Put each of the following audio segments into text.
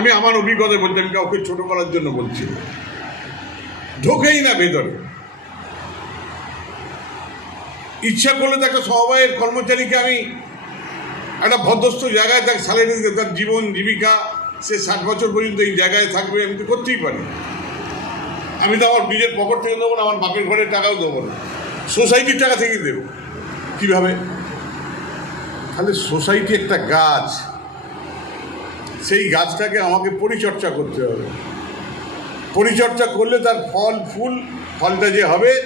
আমি আমার অভিজ্ঞতা বলছি, আমি কাউকে ছোট করার জন্য বলছি ঢোকেই না ভেতরে। ইচ্ছা করলে তো একটা সমবায়ের কর্মচারীকে আমি একটা ভদ্রস্থ জায়গায় তার স্যালারি দিতে, তার জীবন, জীবিকা, সে ষাট বছর পর্যন্ত এই জায়গায় থাকবে, আমি তো করতেই পারি। আমি তো আমার নিজের পকেট থেকে দেবো না, আমার বাপের ঘরের টাকাও দেবো না। সোসাইটির টাকা থেকে দেবো। কীভাবে? তাহলে সোসাইটি একটা গাছ। সেই গাছটাকে আমাকে পরিচর্যা করতে হবে। পরিচর্যা করলে তার ফল, ফুল, ফলটা যে হবে,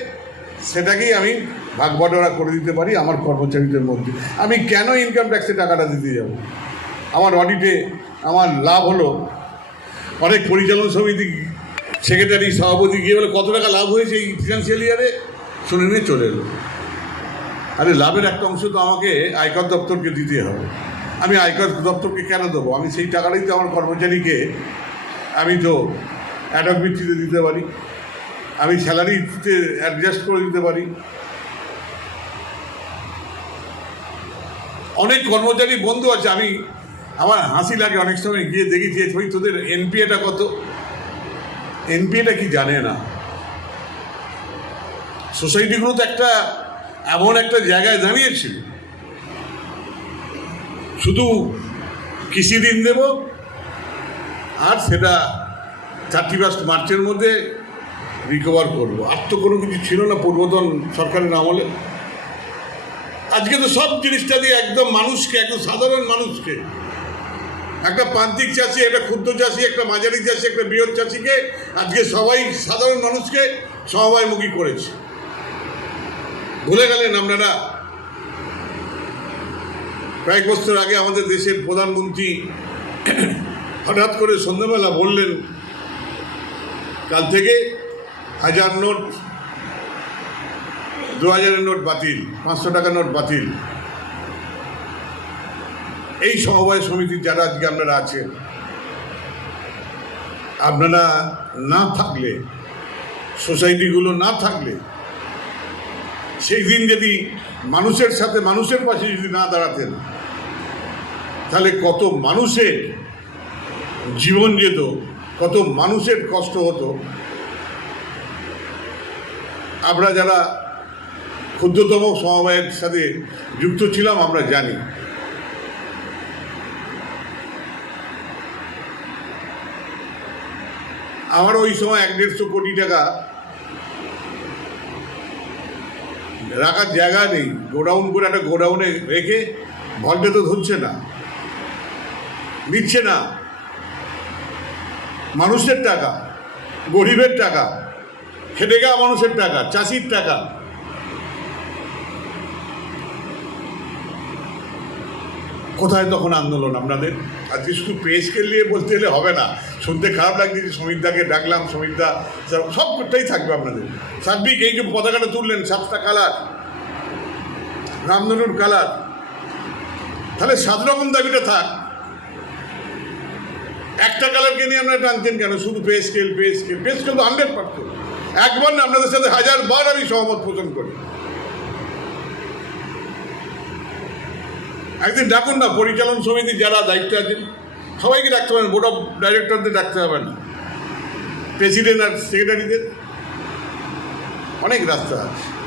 সেটাকেই আমি ভাগ বটরা করে দিতে পারি আমার কর্মচারীদের মধ্যে। আমি কেন ইনকাম ট্যাক্সে টাকাটা দিতে যাব? আমার অডিটে আমার লাভ হলো। অনেক পরিচালন সমিতি সেক্রেটারি সভাপতি গিয়ে বলে, কত টাকা লাভ হয়েছে এই ফিনান্সিয়াল ইয়ারে শুনে নিয়ে চলে এলো। আরে, লাভের একটা অংশ তো আমাকে আয়কর দপ্তরকে দিতে হবে। আমি আয়কর দপ্তরকে কেন দেবো? আমি সেই টাকাটাই তো আমার কর্মচারীকে আমি তো অ্যাডক ভিত্তিতে দিতে পারি। আমি স্যালারিতে অ্যাডজাস্ট করে দিতে পারি। অনেক কর্মচারী বন্ধু আছে, আমি আমার হাসি লাগে অনেক সময় গিয়ে দেখি যে ওই তোদের এনপিএটা কত? এনপিএটা কি জানে না? সোসাইটিগুলো তো একটা এমন একটা জায়গায় দাঁড়িয়েছিল শুধু কৃষি ঋণ দেব আর সেটা থার্টি ফার্স্ট মার্চের মধ্যে রিকভার করব। আর তো কোনো কিছু ছিল না পূর্বতন সরকারের আমলে। আজকে তো সব জিনিসটা দিয়ে একদম মানুষকে, একদম সাধারণ মানুষকে, একটা প্রান্তিক চাষি, একটা ক্ষুদ্র চাষি, একটা মাঝারি চাষি, একটা বৃহৎ চাষিকে আজকে সবাই সাধারণ মানুষকে সমবায়মুখী করেছে। ভুলে গেলেন আপনারা? কয়েক বছর আগে আমাদের দেশের প্রধানমন্ত্রী হঠাৎ করে সন্ধ্যাবেলা বললেন, কাল থেকে হাজার নোট, দু হাজারের নোট বাতিল, পাঁচশো টাকা নোট বাতিল। এই সমবায় সমিতির যারা আজকে আপনারা আছেন, আপনারা না থাকলে, সোসাইটিগুলো না থাকলে সেই দিন যদি মানুষের সাথে মানুষের পাশে যদি না দাঁড়াতেন, তাহলে কত মানুষের জীবন যেত, কত মানুষের কষ্ট হতো। আমরা যারা ক্ষুদ্রতম সমবায়ের সাথে যুক্ত ছিলাম, আমরা জানি। আমার ওই সময় এক দেড়শো কোটি টাকা রাখার জায়গা নেই। গোডাউন করে একটা গোডাউনে রেখে ভল্টে তো ধরছে না। নিচ্ছে না। মানুষের টাকা, গরিবের টাকা, খেটে গা মানুষের টাকা, চাষির টাকা। কোথায় তখন আন্দোলন আপনাদের? আজকে শুধু প্রেসকে নিয়ে বলতে গেলে হবে না। শুনতে খারাপ লাগছে যে সমিতদাকে ডাকলাম সমিতদা সবটাই থাকবে আপনাদের। সার্বিক এই যে পতাকাটা তুললেন, সাতটা কালার রামধনুর কালার তাহলে সাত রকম দাবিটা থাক। একটা কালারকে নিয়ে আপনারা টানছেন কেন? শুধু pay scale pay scale pay scale তো হান্ড্রেড পার্সেন্ট একবার না, আপনাদের সাথে হাজার বার আমি সহমত পোষণ করি। একদিন ডাকুন না, পরিচালন সমিতির যারা দায়িত্বে আছেন, সবাইকে ডাকতে পারেন বোর্ড অফ ডাইরেক্টরদের ডাকতে হবে না প্রেসিডেন্ট আর সেক্রেটারিদের অনেক রাস্তা আছে।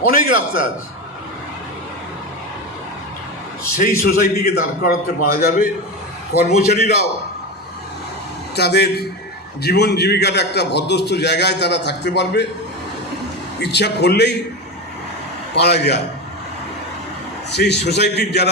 অনেক রাস্তা আছে। সেই সোসাইটিকে দাঁড় করাতে পারা যাবে। কর্মচারীরাও তাদের জীবন জীবিকার একটা ভদ্রস্থ জায়গায় তারা থাকতে পারবে। ইচ্ছা করলেই পারা যায়। সেই সোসাইটির যারা